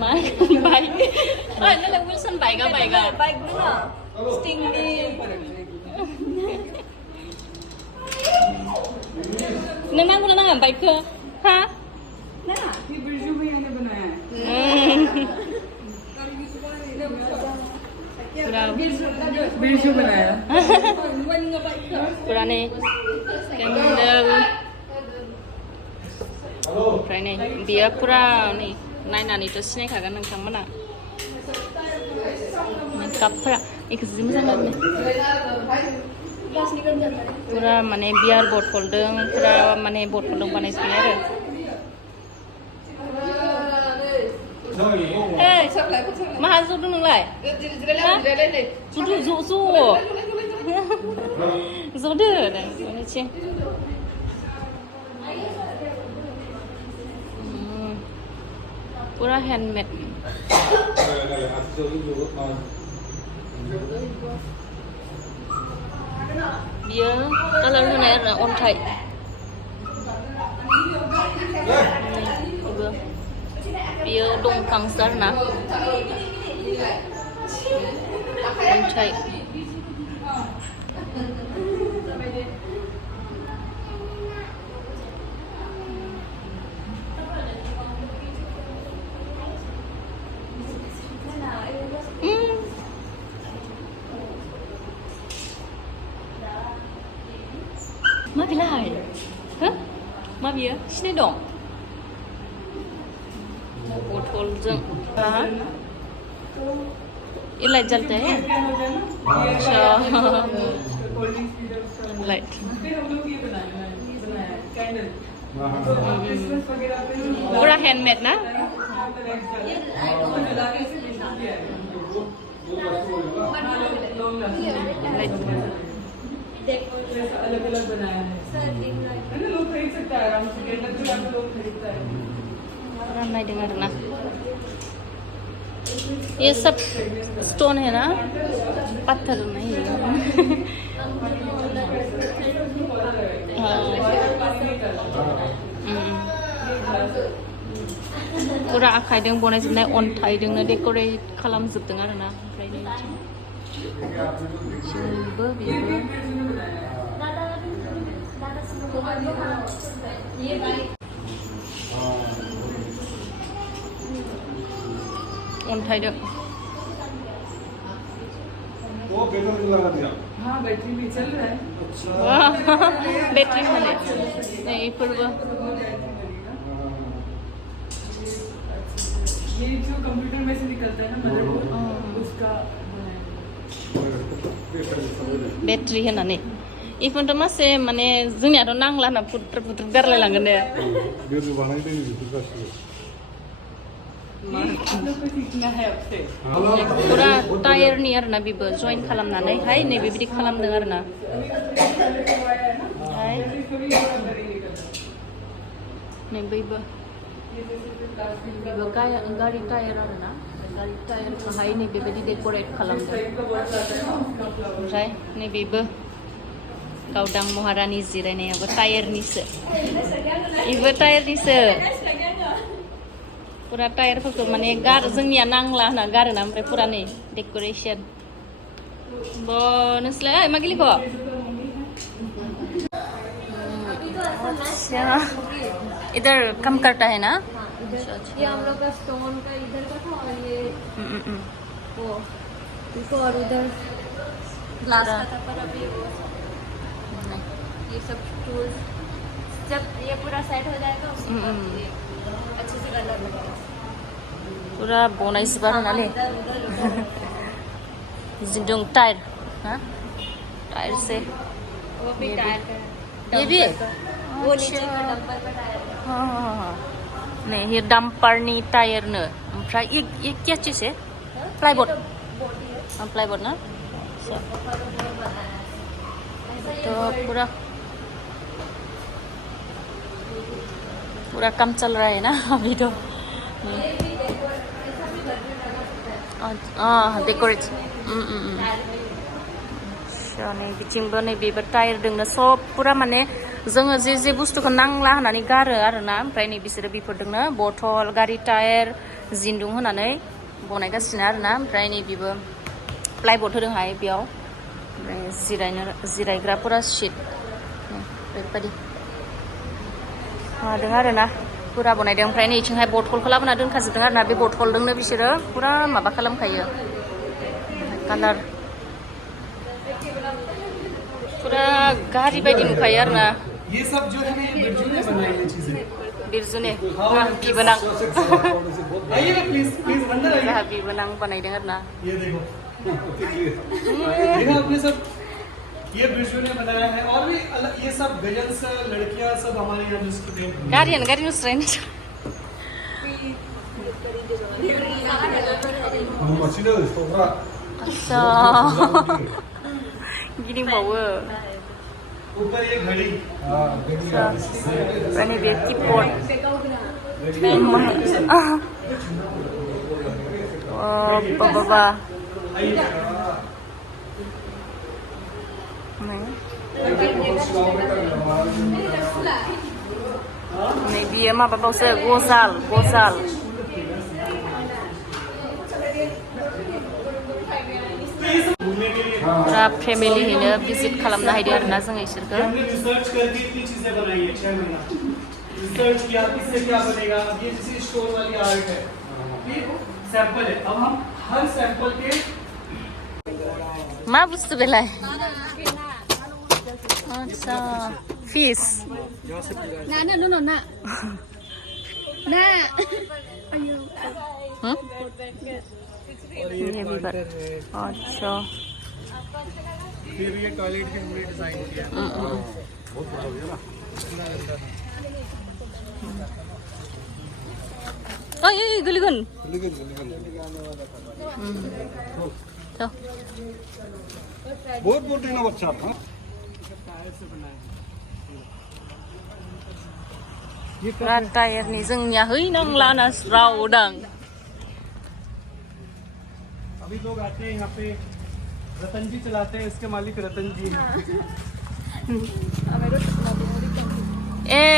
मा बाइकนั่นแหละวิลสันबाइक आ बाइक ना स्टिंगी नंगा को नंगा बाइक को हां ना ये बिरजू भैया ने बनाया है पूरा बिरजू बनाया पूरा ने कैंडल ओमफ्राय नै बियो पुरा नै नायनानैथ' सिनायखागोन नोंथांमोना मेकआपफोरा इखौ जि मोजां नुदों पुरा माने बियार बथलदों पुरा माने बथलदों बानायजोबनाय आरो माहा जदों नोंलाय जदो जदो मिथिं पूरा हैंडमेड बियो कालार होनाय आरो अन्थाइ बियो दंफांसो आरोना अन्थाइ मा बिलाय हो मा बियो सिनाय दं बथलजों हाँ ये लाइट जलता है अच्छा लाइट पूरा हैंडमेड ना अलग अलग बनाया है लोग खरीद सकता है आराम से लोग खरीदता है नायदों आरो ना ये सब स्टोन है ना पत्थर नहीं पूरा आखाइजों बनायजोबनाय अन्थाइजोंनो डेक'रेट खालामजोबदों आरो ना ओमफ्राय बेबो अन्थाइदों वो बैटरी लगा दिया हाँ बैटरी भी चल रहा है बैटरी वाले नहीं पूर्व ये जो कंप्यूटर में से निकलता है ना मदरबोर्ड उसका बैटरी होनानै इखौथ' मासे माने जोंनियाथ' नांला होनना पुट्र पुट्र गारलाय लांगोन दे बेबो बानायदों बेफोर गासिबो पुरा टायारनि आरोना बेबो जइन खालामनानैहाय नै बेबायदि खालामदों आरोना नै बैबो गारि टायार आरोना गारि टायारखौहाय नै बेबायदि डेक'रेट खालामदों ओमफ्राय नै बेबो गावदां महारानि जिरायनायाबो टायारनिसो बेबो टायारनिसो पूरा टायारफोरखौ माने जोंनिया नांला होनना गारोना ओमफ्राय पूरा नै डेक'रेशन नोंसोरलाय मा गेलेखो अच्छा इधर कम करता है ना ये हम लोग का स्टोन का इधर का था और ये वो और उधर ग्लास का था पर अभी वो ये सब टूल्स जब ये पूरा सेट हो जाएगा उसके बाद अच्छे से कलर लगेगा पूरा बनायजोबा होनालै जिदों टायर हाँ टायर से वो भी टायर का ये भी वो नीचे का डंपर का टायर हाँ हाँ हाँ नहीं ये डंपरनि टायरनो ओमफ्राय ये क्या चीज है प्लाईबोर्ड प्लाईबोर्ड ना तो पूरा काम चल रहा है ना अभी तो डेकोरेट नै बिथिंबो नै बेबो टायार दोंनो सब पुरा माने जोङो जे बुस्थुखौ नांला होननानै गारो आरोना ओमफ्राय नै बिसोरो बेफोरदोंनो बथल गारि टायार जिन्दुं होनानै बनायगासिनो आरोना ओमफ्राय नै बेबो प्लाइबर्ड होदोंहाय बेयाव ओमफ्राय जिरायग्राफोरा सिट बेबायदि मादों आरोना फुरा बनायदों ओमफ्राय नैथिंहाय बथलखौ लाबोना दोनखाजोबदों आरोना बे बथलजोंनो बिसोरो फुरा माबा खालामखायो कालार पूरा गाड़ी बायदि नुखायो आरोना ये सब जो है ना ये बिरजू ने बनाई है चीजें बिरजू ने बिबोनां आइए ना प्लीज प्लीज अंदर आइए जोंहा बिबोनां बानायदों आरोना ये देखो देखा आपने सब ये बिरजू ने बनाया है और भी अलग ये सब गजल्स लड़कियां सब हमारे यहाँ जो स्टूडेंट गाड़ियानो गाड़ी नुस्रायनो 마치는 소라. आच्छा गिदिंबावो ऊपर ये घड़ी आच्छा ओमफ्राय नैबे किबर्ड बाबा नै बियो माबाबावसो गजाल पूरा फेमिलियैनो भिजिट खालामनो हायदो आरोना जों इसोरखो हमने रिसर्च करके इतनी चीजें बनाई है 6 महीना रिसर्च किया इससे क्या बनेगा अब ये जैसे स्टोन वाली आर्ट है ये सैंपल है अब हम हर सैंपल के मा बुस्थु बेलाय आच्छा फिस ना ना नो नो ना ना ये बिबार अच्छा फिर ये टॉयलेट भी हमने डिजाइन किया ओइ गोलैगोन थ बहुत मोटे ना बच्चा हाँ पूरा टायरनि जोंनिया हैनांला ना रावदां अभी लोग आते हैं यहाँ पे रतन जी चलाते हैं इसके मालिक रतन जी हैं ए